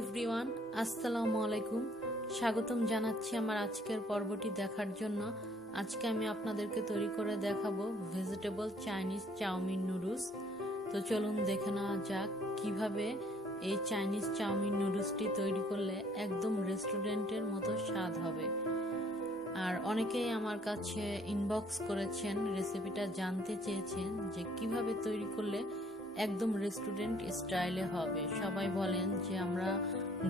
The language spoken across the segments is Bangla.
এভরিওয়ান, আসসালামু আলাইকুম। স্বাগতম জানাচ্ছি আমার আজকের পর্বটি দেখার জন্য। আজকে আমি আপনাদেরকে তৈরি করে দেখাবো ভেজিটেবল চাইনিজ চাউমিন নুডলস। তো চলুন দেখে নেওয়া যাক কিভাবে এই চাইনিজ চাউমিন নুডলসটি তৈরি করলে একদম রেস্টুরেন্টের মতো স্বাদ হবে। আর অনেকেই আমার কাছে ইনবক্স করেছেন, রেসিপিটা জানতে চেয়েছেন যে কিভাবে তৈরি করলে একদম রেস্টুরেন্ট স্টাইলে হবে। সবাই বলেন যে আমরা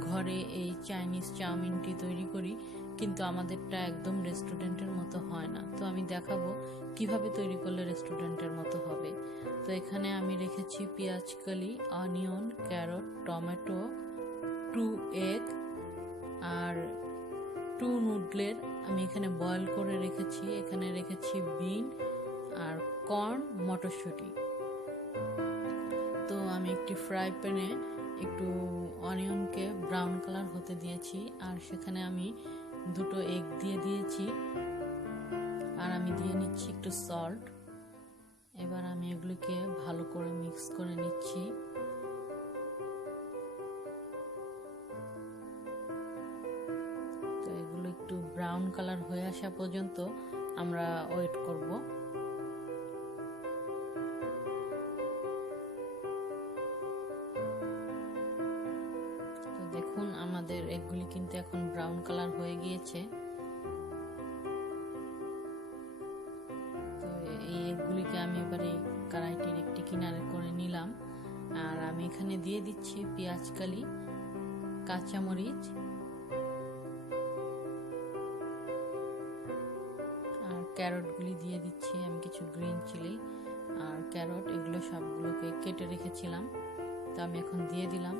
ঘরে এই চাইনিজ চাউমিনটি তৈরি করি, কিন্তু আমাদেরটা একদম রেস্টুরেন্টের মতো হয় না। তো আমি দেখাবো কিভাবে তৈরি করলে রেস্টুরেন্টের মতো হবে। তো এখানে আমি রেখেছি পেঁয়াজ কলি, অনিয়ন, ক্যারট, টমেটো, 2 এগ আর 2 নুডলের আমি এখানে বয়েল করে রেখেছি। এখানে রেখেছি বিন আর কর্ন, মটরশুঁটি। তো আমি একটি ফ্রাই প্যানে একটু অনিয়নকে ব্রাউন কালার হতে দিয়েছি, আর সেখানে আমি 2 এগ দিয়ে দিয়েছি, আর আমি দিয়ে নিচ্ছি একটু সল্ট। এবার আমি এগুলিকে ভালো করে মিক্স করে নিচ্ছি। তো এগুলো একটু ব্রাউন কালার হয়ে আসা পর্যন্ত আমরা ওয়েট করব। দেখুন আমাদের এগগুলি কিন্তু এখন ব্রাউন কালার হয়ে গিয়েছে। তো এই এগগুলিকে আমি এবারে কড়াইটির একটি কিনারে করে নিলাম, আর আমি এখানে দিয়ে দিচ্ছি পেঁয়াজ কালি, কাঁচামরিচ আর ক্যারটগুলি দিয়ে দিচ্ছি। আমি কিছু গ্রিন চিলি আর ক্যারট এগুলো সবগুলোকে কেটে রেখেছিলাম, তো আমি এখন দিয়ে দিলাম।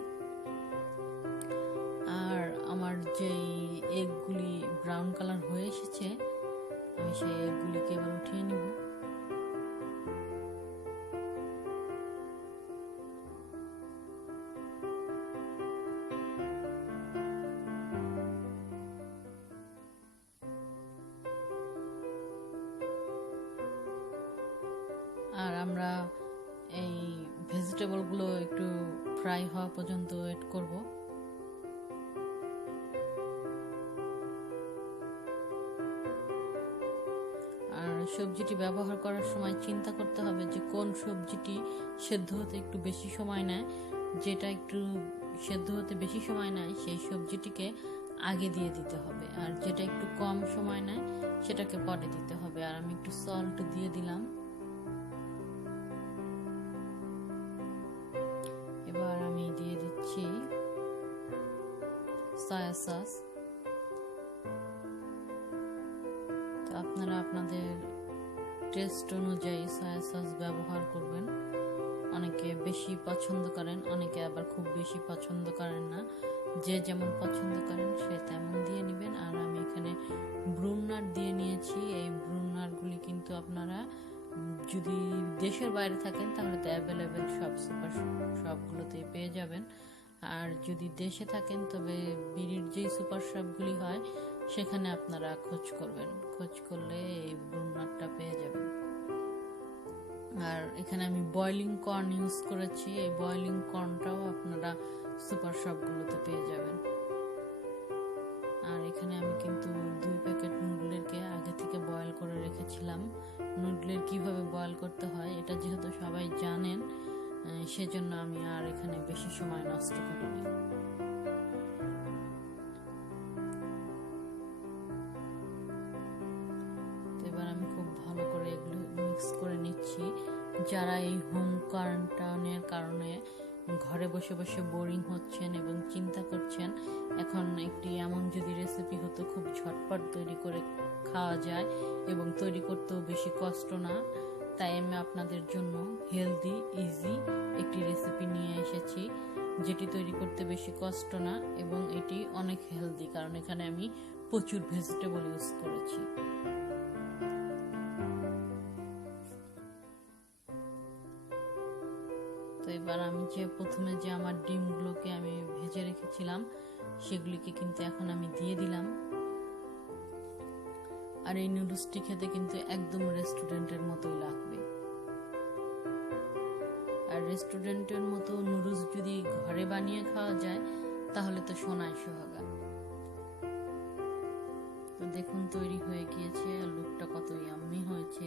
আর আমার যেই এগগুলি ব্রাউন কালার হয়ে এসেছে, আমি সেই এগগুলিকে এবার উঠিয়ে নিব। আর আমরা এই ভেজিটেবলগুলো একটু ফ্রাই হওয়া পর্যন্ত ওয়েট করব। আর সবজিটি ব্যবহার করার সময় চিন্তা করতে হবে যে কোন সবজিটি সেদ্ধ হতে একটু বেশি সময় নেয়। যেটা একটু সেদ্ধ হতে বেশি সময় নেয় সেই সবজিটিকে আগে দিয়ে দিতে হবে, আর যেটা একটু কম সময় নেয় সেটাকে পরে দিতে হবে। আর আমি একটু সল্ট দিয়ে দিলাম। এবার আমি দিয়ে দিচ্ছি সয়া সস। তো আপনারা আপনাদের টেস্ট অনুযায়ী সয়া সস ব্যবহার করবেন। অনেকে বেশি পছন্দ করেন, অনেকে আবার খুব বেশি পছন্দ করেন না। যে যেমন পছন্দ করেন সে তেমন দিয়ে নেবেন। আর আমি এখানে ব্রুনার দিয়ে নিয়েছি। এই ব্রুনারগুলি কিন্তু আপনারা যদি দেশের বাইরে থাকেন তাহলে তো অ্যাভেলেবেল সবগুলোতেই পেয়ে যাবেন। আর যদি দেশে থাকেন তবে বিড়ির যেই সুপার শপগুলি হয় সেখানে আপনারা খোঁজ করবেন, খোঁজ করলে এই ব্রুনারটা পেয়ে যাবেন। আর এখানে আমি বয়লিং কর্ন ইউজ করেছি। এই বয়লিং কর্নটাও আপনারা সুপার শপগুলোতে পেয়ে যাবেন। আর এখানে আমি কিন্তু 2 প্যাকেট নুডলেরকে আগে থেকে বয়েল করে রেখেছিলাম। নুডলের কিভাবে বয়েল করতে হয় এটা যেহেতু সবাই জানেন, সেজন্য আমি আর এখানে বেশি সময় নষ্ট করিনি। তো এবার আমি খুব ভালো করে এগুলো মিক্স করে নিচ্ছি। যারা এই হোম কোয়ারেন্টাইনের কারণে ঘরে বসে বসে বোরিং হচ্ছেন এবং চিন্তা করছেন এখন একটি এমন যদি রেসিপি হতো খুব ঝটপট তৈরি করে খাওয়া যায় এবং তৈরি করতেও বেশি কষ্ট না, তাই আমি আপনাদের জন্য হেলদি ইজি একটি রেসিপি নিয়ে এসেছি, যেটি তৈরি করতে বেশি কষ্ট না এবং এটি অনেক হেলদি, কারণ এখানে আমি প্রচুর ভেজিটেবল ইউজ করেছি। তো এবার আমি প্রথমে যে আমার ডিমগুলোকে আমি ভেজে রেখেছিলাম সেগুলিকে কিন্তু এখন আমি দিয়ে দিলাম। আর এই নুডলসটি খেতে কিন্তু একদম রেস্টুরেন্টের মতোই লাগবে। আর রেস্টুরেন্টের মতো নুডলস যদি ঘরে বানিয়ে খাওয়া যায় তাহলে তো সোনায় সোহাগা। তো দেখুন তৈরি হয়ে গিয়েছে, আর লুকটা কত ইয়াম্মি হয়েছে।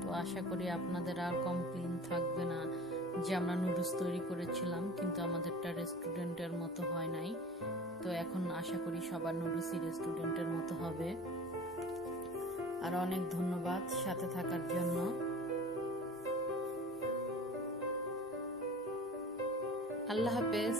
তো আশা করি আপনাদের আর কমপ্লেইন থাকবে না যে আমরা নুডলস তৈরি করেছিলাম কিন্তু আমাদেরটা রেস্টুরেন্টের মতো হয় নাই। তো এখন আশা করি সবার নুডলসই রেস্টুরেন্টের মতো হবে। আর অনেক ধন্যবাদ সাথে থাকার জন্য। আল্লাহ হাফেজ।